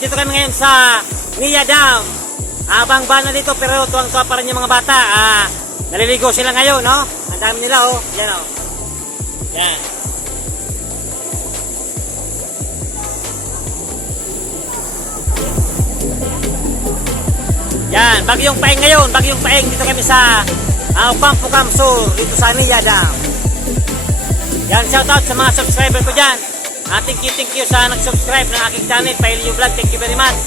dito kami ngayon sa Nia Dam. Abang ba na dito pero tuwang-tuwa pa rin yung mga bata. Naliligo sila ngayon, no? Ang dami nila, oh. Yan, oh. Yan. Yan, bagyong paeng ngayon. Bagyong paeng dito kami sa Ocampo Sur, dito sa Nia Dam. Yan, shoutout sa mga subscriber ko dyan. Thank you sa nag-subscribe ng aking channel, Pailio Vlog. Thank you very much.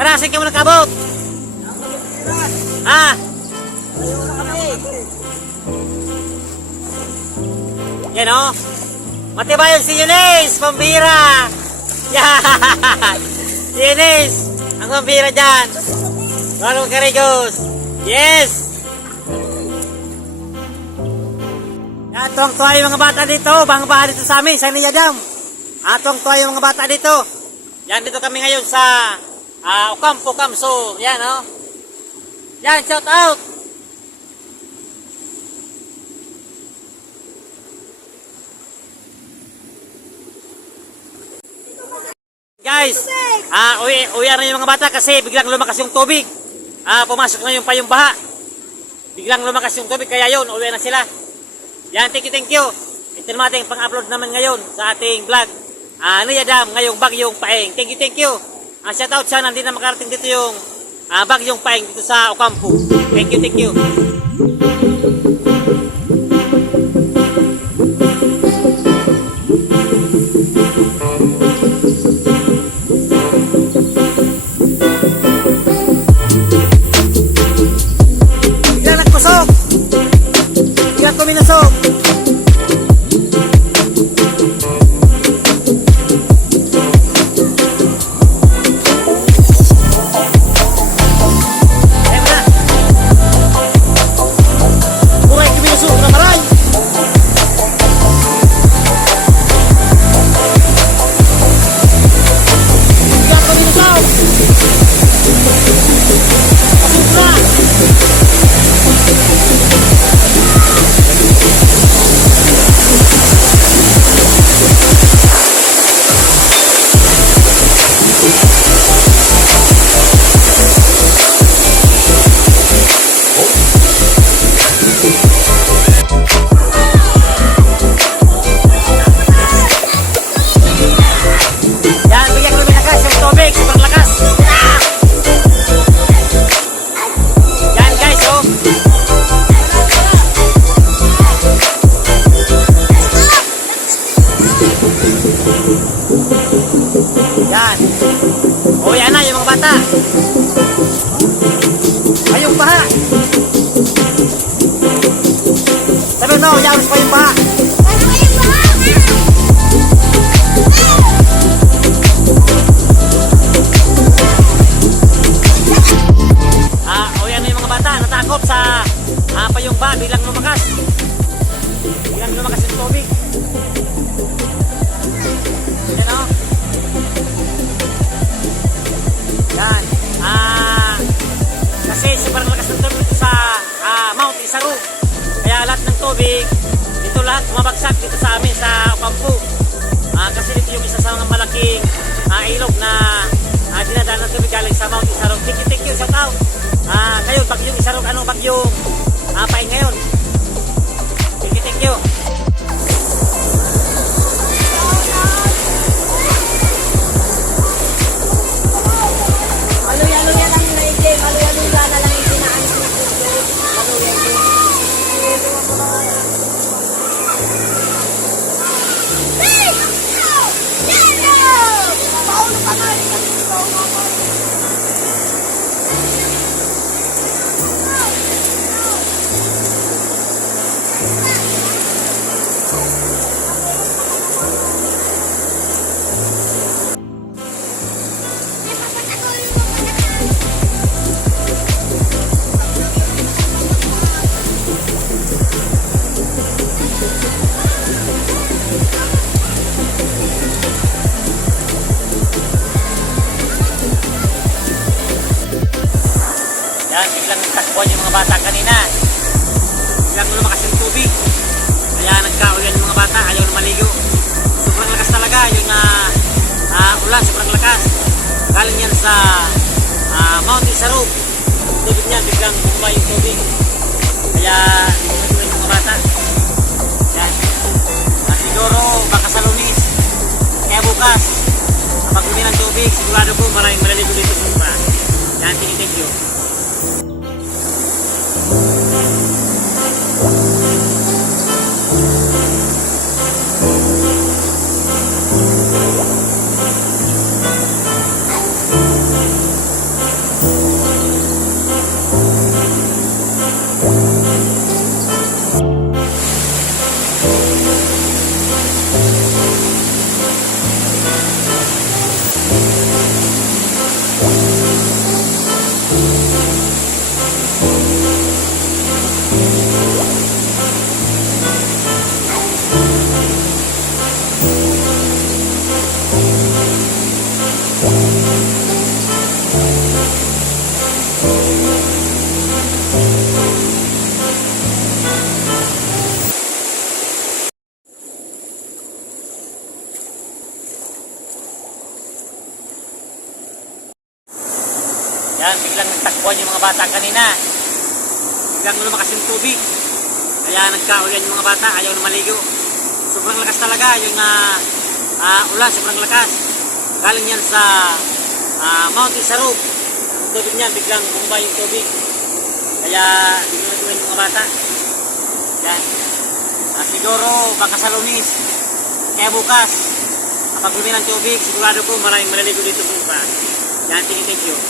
Marasig ka mo nakabot. Yan, oh. Matibayan si Eunice, pambira. Yan. Si Eunice, ang pambira dyan. Walong karigos. Yes. Yan, tuwang-tuwa yung mga bata dito. Bang-baha dito sa amin, sa Nia Dam. Tuwang-tuwa yung mga bata dito. Yan, dito kami ngayon sa Ocampo Sur. Yan, oh. Yan, shout out. Guys, uwi na yung mga bata kasi biglang lumakas yung tubig. Pumasok na yung payong baha. Biglang lumakas yung tubig kaya yun, uwi na sila. Yan, thank you. Ito naman ating pang-upload naman ngayon sa ating vlog. Nia Dam, ngayong bagyong paeng. Thank you. Shout out sana, hindi na makarating dito yung bagyong paeng dito sa Ocampo. Thank you. Biglang nagpusok. Biglang kuminusok. Yan. O yan na yung mga bata. Ayong baha. Sabi no, yaros pa yung baha. O yan na yung mga bata. Natakot sa payong baha. Bilang lumakas yung tubig. bumabagsak dito sa amin sa Ocampo. Kasi dito yung isa sa mga malaking ilog na dinadaan ng tubig galing sa Mount Isarog. Thank you, shout out. Ngayon, bagyong Isarog, anong bagyong paing ngayon? Thank you. Maluya-luya lang na ije, maluya-luya na lang isinaan ko. Maluya-luya. Hey! Paulo ka na rin. Yan, biglang takbuhan yung mga bata kanina. Biglang lumakas yung tubig. Kaya nagkaulan yung mga bata, ayaw na maligo. Sobrang lakas talaga yung ulan, sobrang lakas. Galing yan sa Mount Isarog. Tubig niyan, biglang bumaba yung tubig. Kaya nagkaulan yung mga bata. Yan. Siguro baka sa Lunis. Kaya bukas, kapag bumi ng tubig, sigurado po maraming malaligo dito sa lupa. Yan, thank you. Yan, biglang nagtakbuhan yung mga bata kanina. Biglang lumakas yung tubig. Kaya nagkaulan yung mga bata, ayaw na maligo. Sobrang lakas talaga yung ulan, sobrang lakas. Galing yan sa Mount Isarog. Ang tubig niyan, biglang bumaba yung tubig. Kaya biglang nagkaulan yung mga bata. Yan. Siguro baka sa Lunis. Kaya bukas, kapag bumi ng tubig, sigurado po maraming malaligo dito sa lupa. Yan, thank you.